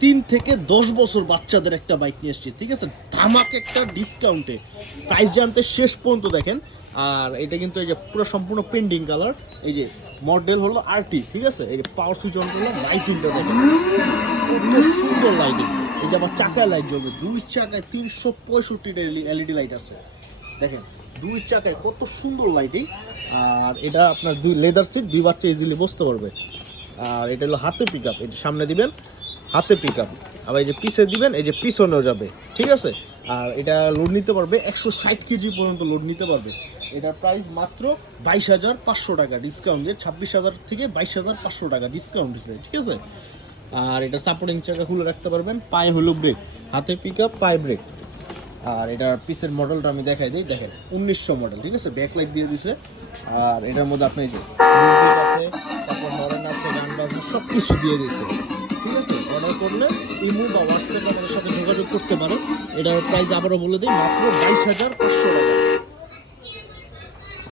3 থেকে 10 বছর বাচ্চাদের একটা বাইক নিয়ে এসেছি, ঠিক আছে, ধামাক একটা ডিসকাউন্টে। প্রাইস জানতে শেষ পর্যন্ত দেখেন। আর এটা কিন্তু এই যে পুরো সম্পূর্ণ পেন্ডিং কালার, এই যে মডেল হলো আরটি, ঠিক আছে। এই যে পাওয়ার সুইচ অন করলে লাইটিংটা দেখেন কত সুন্দর লাইটিং। এই যে আবার চাকায় লাইট জ্বলবে, 2 চাকায় 365টা এলইডি লাইট আছে দেখেন, 2 চাকায় কত সুন্দর লাইটিং। আর এটা আপনার 2 লেদার সিট, 2 বাচ্চা ইজিলি বসতে পারবে। আর এটা হলো হাতে পিক আপ, এই যে সামনে দিবেন হাতে পিক আপ, আবার এই যে পিছে দিবেন এই যে পিছনেও যাবে, ঠিক আছে। আর এটা লোড নিতে পারবে 160 কেজি পর্যন্ত লোড নিতে পারবে। এটার প্রাইস মাত্র 22,500 টাকা ডিসকাউন্ট দিয়ে, 26,000 থেকে 22,500 টাকা ডিসকাউন্ট দিচ্ছে, ঠিক আছে। আর এটা সাপোর্টিং চাকা খুলে রাখতে পারবেন, পায়ে হলো ব্রেক, হাতে পিক আপ, পায়ে ব্রেক। আর এটার পিসের মডেলটা আমি দেখাই দিই, দেখেন 1900 মডেল, ঠিক আছে, ব্যাকলাইট দিয়ে দিছে। আর এটার মধ্যে আপনি যে মিউজিক আছে, তারপর হরেন আছে, গান বাজনা সব কিছু দিয়ে দিছে, ঠিক আছে। অর্ডার করলে ইমো বা হোয়াটসঅ্যাপ আমাদের সাথে যোগাযোগ করতে পারেন। এটার প্রাইস আবারও বলে দিই, মাত্র 22,500 টাকা।